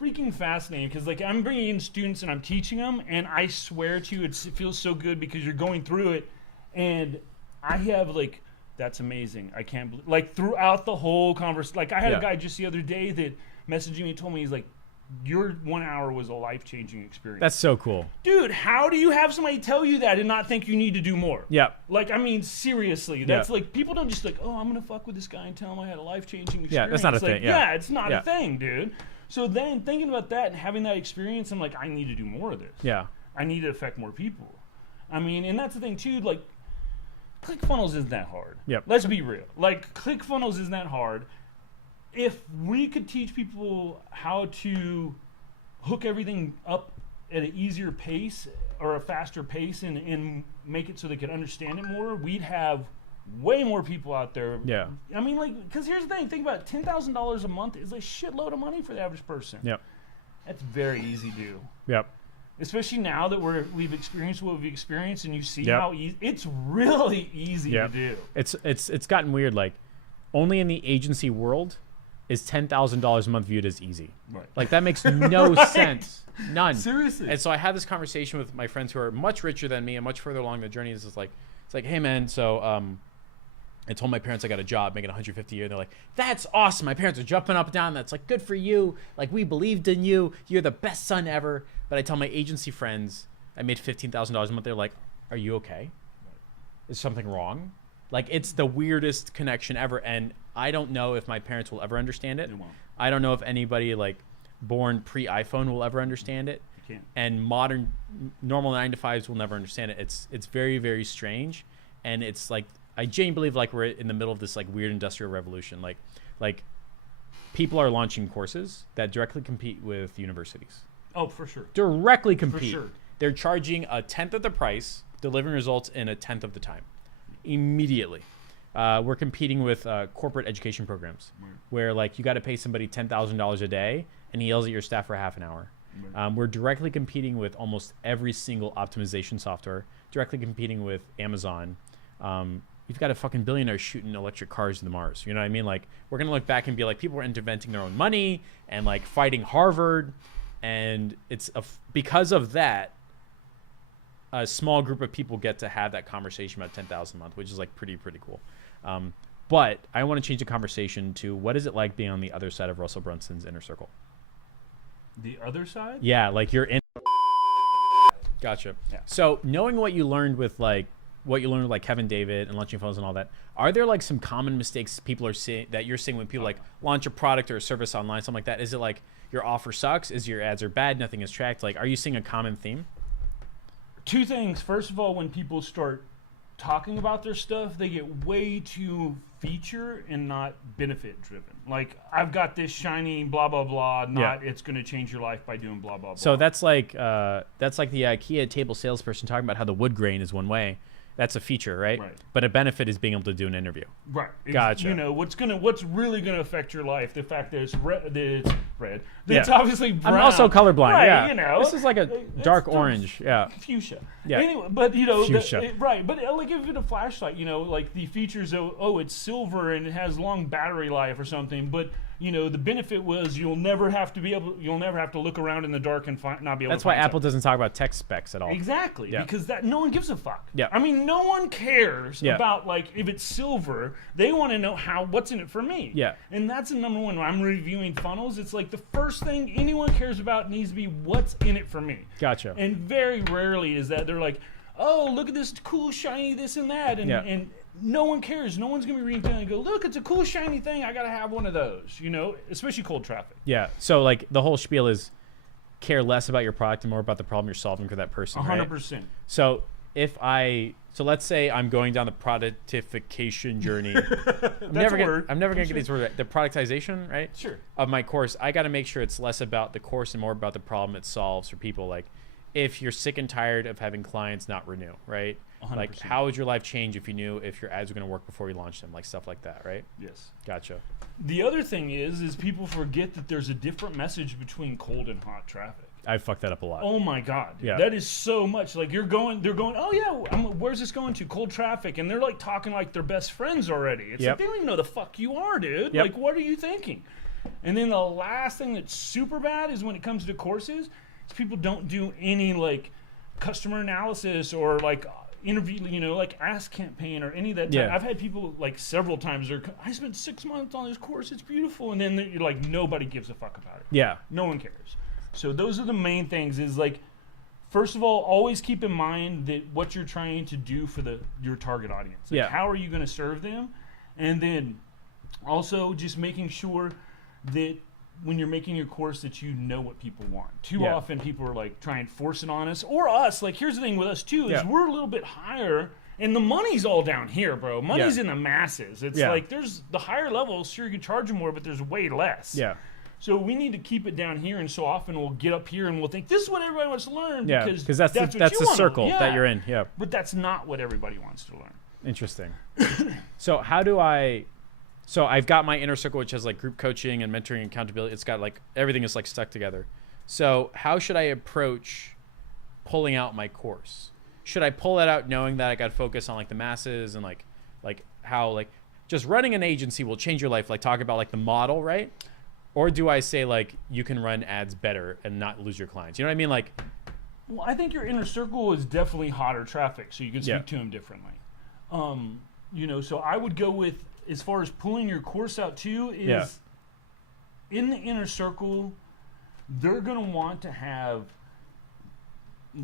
freaking fascinating, because like I'm bringing in students and I'm teaching them, and I swear to you, it feels so good because you're going through it, and I have like, that's amazing. I can't believe, like throughout the whole conversation, like I had a guy just the other day that messaged me and told me, he's like, your 1 hour was a life-changing experience. That's so cool. Dude, how do you have somebody tell you that and not think you need to do more? Yeah. Like, I mean, seriously. That's like, people don't just like, oh, I'm going to fuck with this guy and tell him I had a life-changing experience. Yeah, that's not a thing. Yeah, it's not a thing, dude. So then thinking about that and having that experience, I'm like, I need to do more of this. Yeah. I need to affect more people. I mean, and that's the thing, too. Like, ClickFunnels isn't that hard. Yep. Let's be real. Like, ClickFunnels isn't that hard. If we could teach people how to hook everything up at an easier pace or a faster pace and make it so they could understand it more, we'd have way more people out there. Yeah. I mean, like, because here's the thing. Think about it. $10,000 a month is a shitload of money for the average person. Yep. That's very easy to do. Yep. Especially now that we've experienced what we've experienced, and you see how easy it's really easy to do. It's gotten weird. Like, only in the agency world is $10,000 a month viewed as easy. Right. Like, that makes no sense. None. Seriously. And so I had this conversation with my friends who are much richer than me and much further along the journey. It's like, hey man, so I told my parents I got a job making $150 a year. They're like, that's awesome. My parents are jumping up and down. That's like, good for you. Like, we believed in you. You're the best son ever. But I tell my agency friends I made $15,000 a month. They're like, are you okay? Is something wrong? Like, it's the weirdest connection ever. And I don't know if my parents will ever understand it. I don't know if anybody like born pre-iPhone will ever understand it. You can't. And modern normal 9-to-5s will never understand it. It's very, very strange. And it's like, I genuinely believe like we're in the middle of this like weird industrial revolution. Like people are launching courses that directly compete with universities. Oh, for sure. Directly compete. For sure. They're charging a 10th of the price, delivering results in a 10th of the time. Immediately. We're competing with corporate education programs where like you got to pay somebody $10,000 a day and he yells at your staff for half an hour. We're directly competing with almost every single optimization software, directly competing with Amazon. You've got a fucking billionaire shooting electric cars to the Mars. You know what I mean? Like, we're going to look back and be like, people were interventing their own money and like fighting Harvard. And it's because of that, a small group of people get to have that conversation about $10,000 a month, which is like pretty cool. But I want to change the conversation to what is it like being on the other side of Russell Brunson's inner circle? The other side? Yeah, like you're in. Gotcha. Yeah. So knowing what you learned with like Kevin David and launching funnels and all that, are there like some common mistakes people are seeing that you're seeing when people like launch a product or a service online, something like that? Is it like your offer sucks? Is your ads are bad? Nothing is tracked? Like, are you seeing a common theme? Two things. First of all, when people start talking about their stuff, they get way too feature and not benefit driven. Like, I've got this shiny blah blah blah, not it's going to change your life by doing blah blah blah. So that's like the IKEA table salesperson talking about how the wood grain is one way. That's a feature, right? But a benefit is being able to do an interview. Right. Gotcha. You know, what's really gonna affect your life? The fact that it's red. It's obviously brown. I'm also colorblind. Right, yeah. You know, this is like a dark orange. Yeah. Fuchsia. Yeah. Anyway, but you know, Fuchsia. right. But like if it's a flashlight, you know, like the features of it's silver and it has long battery life or something, but you know, the benefit was you'll never have to look around in the dark and not be able. That's to why find Apple doesn't talk about tech specs at all. Exactly, because that no one gives a fuck. Yeah. I mean, no one cares about like if it's silver. They want to know what's in it for me. Yeah. And that's the number one. When I'm reviewing funnels, it's like the first thing anyone cares about needs to be what's in it for me. Gotcha. And very rarely is that they're like, oh, look at this cool shiny this and that, and no one cares. No one's going to be reading through and go, look, it's a cool, shiny thing. I got to have one of those, you know, especially cold traffic. Yeah. So, like, the whole spiel is care less about your product and more about the problem you're solving for that person, 100%. Right? So, let's say I'm going down the productification journey. I'm never going to get these words right. The productization, right? Sure. Of my course. I got to make sure it's less about the course and more about the problem it solves for people. Like, if you're sick and tired of having clients not renew, right? 100%. Like, how would your life change if you knew if your ads were going to work before you launched them? Like, stuff like that, right? Yes. Gotcha. The other thing is people forget that there's a different message between cold and hot traffic. I fucked that up a lot. Oh my God. Yeah. That is so much. Like they're going, oh yeah, where's this going to? Cold traffic. And they're like talking like they're best friends already. It's like, they don't even know the fuck you are, dude. Yep. Like, what are you thinking? And then the last thing that's super bad is when it comes to courses, is people don't do any like customer analysis or like interview, you know, like ask campaign or any of that. Yeah. I've had people like several times, I spent 6 months on this course. It's beautiful. And then you're like, nobody gives a fuck about it. Yeah. No one cares. So those are the main things is like, first of all, always keep in mind that what you're trying to do for your target audience. Like how are you going to serve them? And then also just making sure that when you're making your course that you know what people want. Too often people are like trying to force it on us or us. Like here's the thing with us too is we're a little bit higher and the money's all down here, bro. Money's in the masses. It's like there's the higher levels, sure you can charge them more, but there's way less. Yeah. So we need to keep it down here, and so often we'll get up here and we'll think this is what everybody wants to learn because that's the circle that you're in. Yeah, but that's not what everybody wants to learn. Interesting. So how do I? So I've got my inner circle, which has like group coaching and mentoring and accountability. It's got like everything is like stuck together. So how should I approach pulling out my course? Should I pull that out knowing that I got to focus on like the masses and like how like just running an agency will change your life? Like talk about like the model, right? Or do I say like you can run ads better and not lose your clients? You know what I mean? Like, well, I think your inner circle is definitely hotter traffic, so you can speak to them differently. You know, so I would go with as far as pulling your course out too is in the inner circle, they're gonna want to have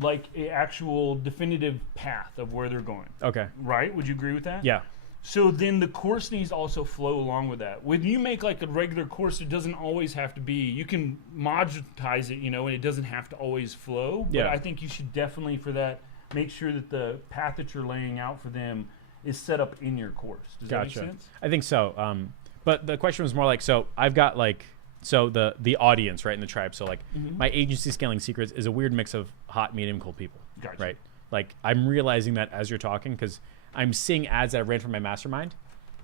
like a actual definitive path of where they're going. Okay. Right? Would you agree with that? Yeah. So then the course needs to also flow along with that. When you make like a regular course, it doesn't always have to be, you can modulatize it, you know, and it doesn't have to always flow. But I think you should definitely for that, make sure that the path that you're laying out for them is set up in your course. Does that make sense? I think so. But the question was more like, so I've got like, so the audience, right, in the tribe. So like my agency Scaling Secrets is a weird mix of hot, medium, cold people, right? Like I'm realizing that as you're talking because I'm seeing ads that I ran from my mastermind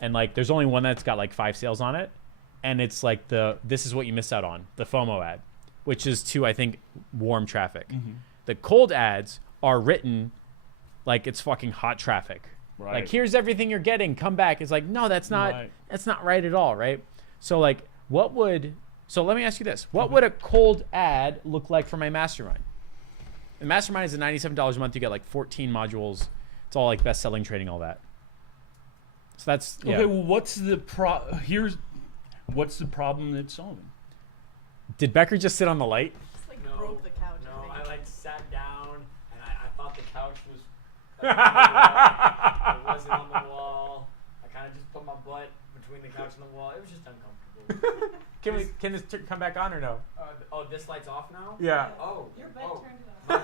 and like there's only one that's got like 5 sales on it and it's like this is what you missed out on, the FOMO ad, which is to I think warm traffic. The cold ads are written like it's fucking hot traffic. Right. Like here's everything you're getting, come back. It's like no, that's not right at all, right? So like so let me ask you this. What would a cold ad look like for my mastermind? The mastermind is at $97 a month. You get like 14 modules. It's all like best-selling training, all that. So that's okay. Well, what's the problem that's solving? Did Becker just sit on the light? Just like broke the couch. No, I like sat down and I thought the couch was. It wasn't on the wall. I kind of just put my butt between the couch and the wall. It was just uncomfortable. Can this come back on or no? This light's off now. Yeah. Oh. Your bed turned it My off.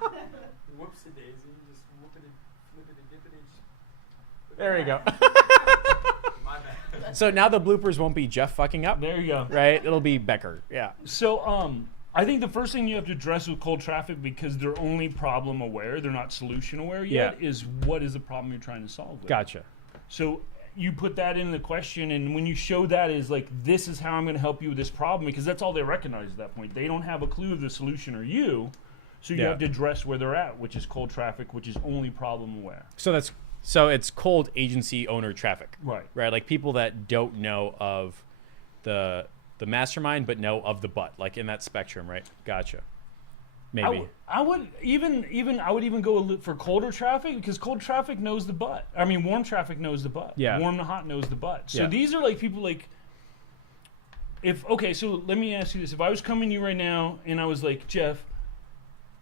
butt. Whoopsie daisy. Just whoopity, flippity, dippity. There you go. My bad. So now the bloopers won't be Jeff fucking up. There you go. Right? It'll be Becker. Yeah. So I think the first thing you have to address with cold traffic, because they're only problem aware, they're not solution aware yet, is what is the problem you're trying to solve with. Gotcha. So you put that in the question, and when you show that is like, this is how I'm going to help you with this problem, because that's all they recognize at that point. They don't have a clue of the solution or you, so you have to address where they're at, which is cold traffic, which is only problem aware. So it's cold agency owner traffic. Right. Right? Like people that don't know of the mastermind but know of the butt, like in that spectrum, right? Gotcha. Maybe. I would even go for colder traffic, because cold traffic knows the butt. I mean, warm traffic knows the butt. Yeah. Warm to hot knows the butt. So these are like people like, so let me ask you this. If I was coming to you right now and I was like, Jeff,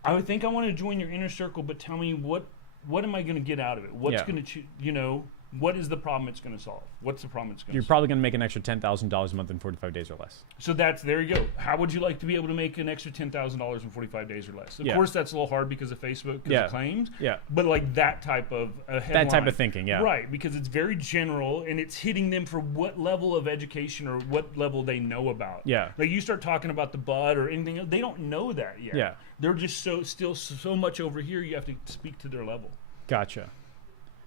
I would think I want to join your inner circle, but tell me what what am I going to get out of it? What's Yeah. going to, what is the problem it's going to solve? What's the problem it's going to You're solve? probably going to make an extra $10,000 a month in 45 days or less. So there you go. How would you like to be able to make an extra $10,000 in 45 days or less? Of Yeah. course, that's a little hard because of Facebook, because Yeah. of claims. Yeah. But like that type of That type of thinking, yeah. Right, because it's very general and it's hitting them for what level of education or what level they know about. Yeah. Like you start talking about the bud or anything else, they don't know that yet. Yeah. They're just still so much over here, you have to speak to their level. Gotcha.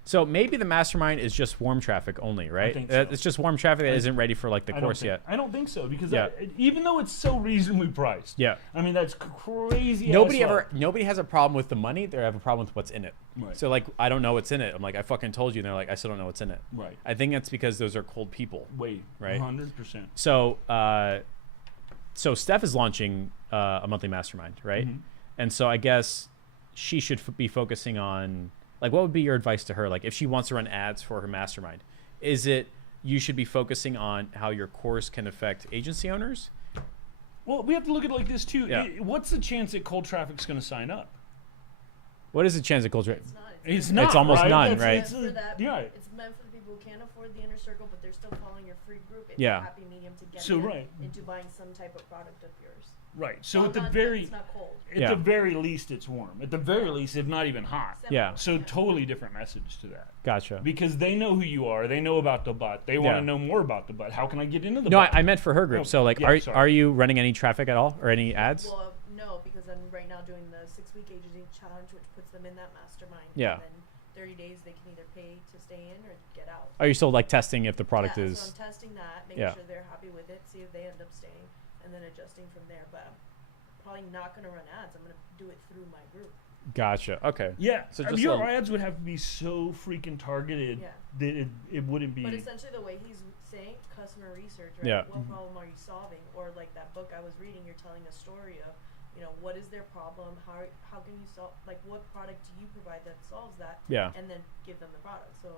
So maybe the mastermind is just warm traffic only, right? think so. It's just warm traffic that isn't ready for like the course yet. I don't think so because Yeah. even though it's so reasonably priced. Yeah. I mean that's crazy. Nobody has a problem with the money. They have a problem with what's in it. Right. So like, I don't know what's in it. I'm like, I fucking told you. And they're like, I still don't know what's in it. Right. I think that's because those are cold people. Wait. Right. 100%. So, so Steph is launching a monthly mastermind, right? Mhm. And so I guess she should be focusing on, like, what would be your advice to her? Like, if she wants to run ads for her mastermind, is it you should be focusing on how your course can affect agency owners? Well, we have to look at it like this too. Yeah. What's the chance that cold traffic's going to sign up? What is the chance of culture? It's not. It's not. It's almost right? none, That's- right? it's meant for that. yeah. It's meant for the people who can't afford the inner circle, but they're still following your free group. It's Yeah. a happy medium to get So, them right. into buying some type of product of yours. Right. So Well, at the not- very it's not cold. at Yeah. the very least it's warm. At the very least, if not even hot. Yeah. So totally different message to that. Gotcha. Because they know who you are. They know about the butt. They want Yeah. to know more about the butt. How can I get into the No, butt? I meant for her group. Oh, So like, yeah, sorry. are you running any traffic at all or any ads? Well, no, because I'm right now doing the 6-week agency challenge, which puts them in that mastermind. Yeah. And then 30 days they can either pay to stay in or get out. Are you still like testing if the product Yeah, is? So I'm testing that, making Yeah. sure they're happy with it, see if they end up staying, and then adjusting from there. But I'm probably not going to run ads. I'm going to do it through my group. Gotcha. Okay. Yeah. So So just your a- ads would have to be so freaking targeted Yeah. that it wouldn't be. But essentially, the way he's saying customer research, right? Yeah. What problem are you solving? Or like that book I was reading, you're telling a story of, what is their problem? How can you solve? Like, what product do you provide that solves that? Yeah. And then give them the product. So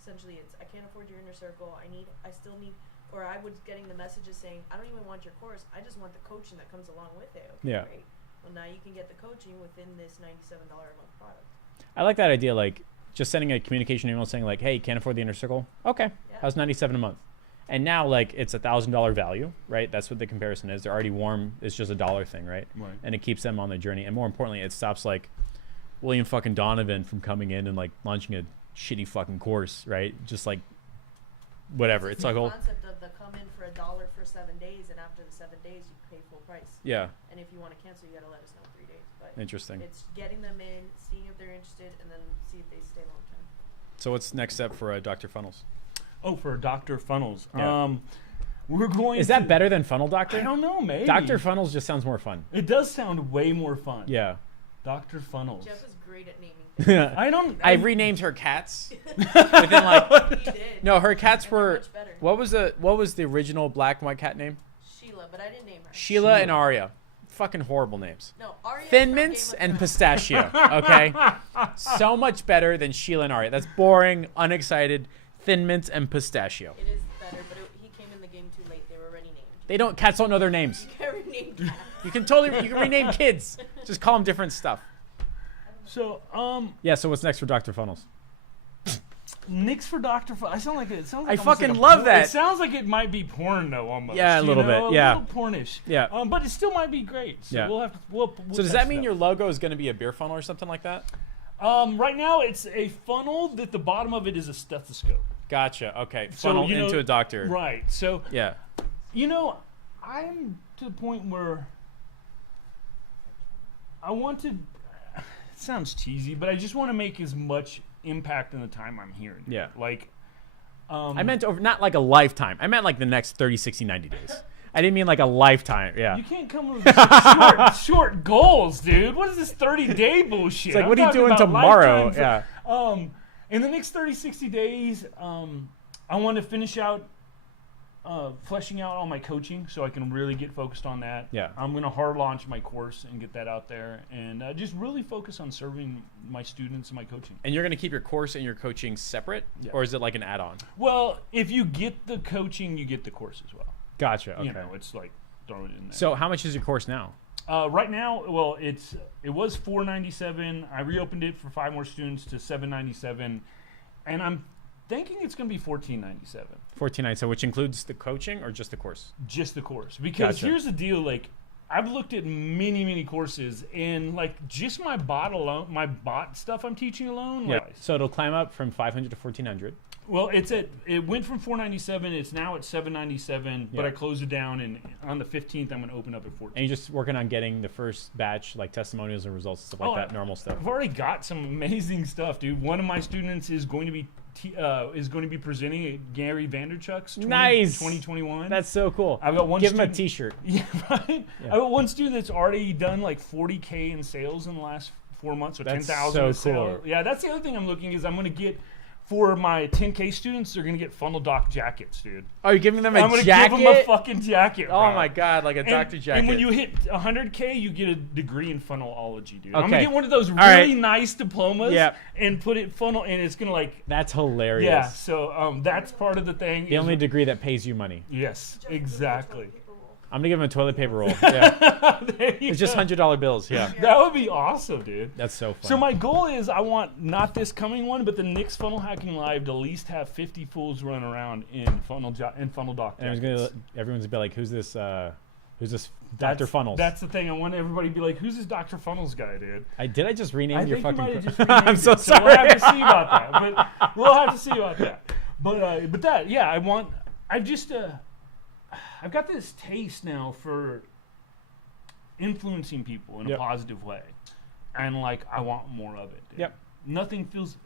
essentially, it's I can't afford your inner circle. I still need. Or I was getting the messages saying, I don't even want your course. I just want the coaching that comes along with it. Okay, Yeah. great. Well, now you can get the coaching within this $97 a month product. I like that idea. Like just sending a communication email saying like, "Hey, can't afford the inner circle." Okay, Yeah. how's 97 a month? And now like it's $1,000 value, right? That's what the comparison is. They're already warm. It's just a dollar thing, right? Right. And it keeps them on their journey. And more importantly, it stops like William fucking Donovan from coming in and like launching a shitty fucking course, right? Just like whatever. It's the like, oh concept of the come in for $1 for 7 days, and after the 7 days, you pay full price. yeah, And if you want to cancel, you got to let us know 3 days. But interesting. it's getting them in, seeing if they're interested, and then see if they stay long term. So what's next step for Dr. Funnels? Oh, for Dr. Funnels. Yeah. We're going. Is to, that better than Funnel Doctor? I don't know, maybe. Dr. Funnels just sounds more fun. It does sound way more fun. Yeah. Dr. Funnels. Jeff is great at naming things. I don't. I renamed her cats within like He did. no, her cats And they're were. much better. What was the original black and white cat name? Sheila, but I didn't name her. Sheila and Aria. Fucking horrible names. No, Arya. Thin from Mints Game of and Thrones. Pistachio. Okay, so much better than Sheila and Aria. That's boring, unexcited. Thin Mints and Pistachio. It is better, but he came in the game too late. They were already named. They don't. Cats don't know their names. You can't rename cats. You can rename kids. Just call them different stuff. So, Yeah. So what's next for Dr. Funnels? Nix for Dr. Funnels. It sounds like I almost fucking like a love porn- that. It sounds like it might be porn though, almost. Yeah, a you little know, bit, yeah. A little pornish. Yeah. But it still might be great. So Yeah. we'll have to. We'll So does test that it mean out. your logo is going to be a beer funnel or something like that? Right now, it's a funnel that the bottom of it is a stethoscope. Gotcha. Okay. So, Funnel you know- into a doctor. Right. So, Yeah. I'm to the point where I want to. It sounds cheesy, but I just want to make as much impact in the time I'm here. Yeah. Like, I meant over, not like a lifetime. I meant like the next 30, 60, 90 days. I didn't mean like a lifetime. Yeah. you can't come with short goals, dude. What is this 30-day bullshit? It's like, I'm what are you talking doing about tomorrow? lifetimes. Yeah. In the next 30, 60 days, I want to finish out fleshing out all my coaching so I can really get focused on that. Yeah. I'm going to hard launch my course and get that out there and just really focus on serving my students and my coaching. And you're going to keep your course and your coaching separate? Yeah. Or is it like an add-on? Well, if you get the coaching, you get the course as well. Gotcha. Okay. You know, it's like throw it in there. So how much is your course now? Right now, well, it was $497. I reopened it for 5 more students to $797, and I'm thinking it's going to be $1497. $1497, which includes the coaching or just the course? Just the course, because Gotcha. here's the deal: like, I've looked at many courses, and like just my bot stuff I'm teaching alone. Yeah. Like, So it'll climb up from 500 to 1400. well, it went from $497. It's now at $797, but Yeah. I closed it down, and on the 15th, I'm going to open up at $14. And you're just working on getting the first batch, like testimonials and results and stuff like that, normal stuff. I've already got some amazing stuff, dude. One of my students is going to be presenting at Gary Vaynerchuk's 2021. That's so cool. I've got one. Give him a student, T-shirt. Yeah, right. Yeah. I've got one student that's already done like 40K in sales in the last 4 months, or That's 10,000. so cool. Yeah, that's the other thing I'm looking is I'm going to get. For my 10K students, they're gonna get funnel doc jackets, dude. Oh, you're giving them I'm gonna give them a fucking jacket. Oh bro. my god, like a doctor jacket. And when you hit 100K, you get a degree in funnelology, dude. I'm Okay. gonna get one of those All really right. nice diplomas Yep. and put it funnel, and it's gonna like. That's hilarious. Yeah, so that's part of the thing. The only degree that pays you money. Yes, Just exactly. I'm gonna give him a toilet paper roll. Yeah. There you It's just go. $100 bills. Yeah. That would be awesome, dude. That's so fun. So my goal is I want not this coming one, but the next Funnel Hacking Live to at least have 50 fools run around in funnel doc. and jackets. everyone's gonna be like, who's this Dr. That's- Funnels? That's the thing. I want everybody to be like, who's this Dr. Funnels guy, dude? Did I just rename I your think you fucking might have just I'm renamed so it, sorry. We'll have to see about that. But we'll have to see about that. But that, yeah, I've got this taste now for influencing people in a Yep. positive way, and like I want more of it. Dude. Yep. Nothing feels.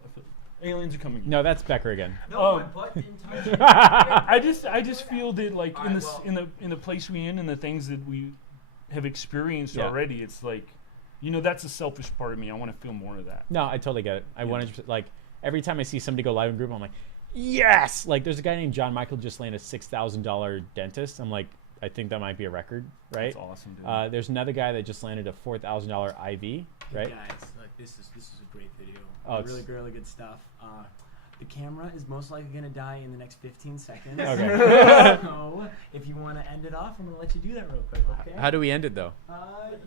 Aliens are coming. No, that's Becker again. No, my butt didn't touch it. I just feel that like All in right, this in the place we in and the things that we have experienced Yeah. already, it's like, that's a selfish part of me. I want to feel more of that. No, I totally get it. I wanted to, like, every time I see somebody go live in group, I'm like, yes! Like, there's a guy named John Michael just landed a $6,000 dentist. I'm like, I think that might be a record, right? That's awesome, dude. There's another guy that just landed a $4,000 IV, right? Guys, like this is a great video. Oh, really good stuff. The camera is most likely going to die in the next 15 seconds. Okay. So if you want to end it off, I'm going to let you do that real quick, okay? How do we end it, though?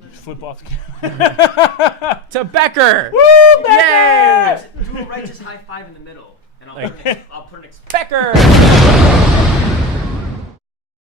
Just flip off the camera. To Becker! Woo! Yay! Do a righteous high five in the middle, and Like- I'll put an Becker!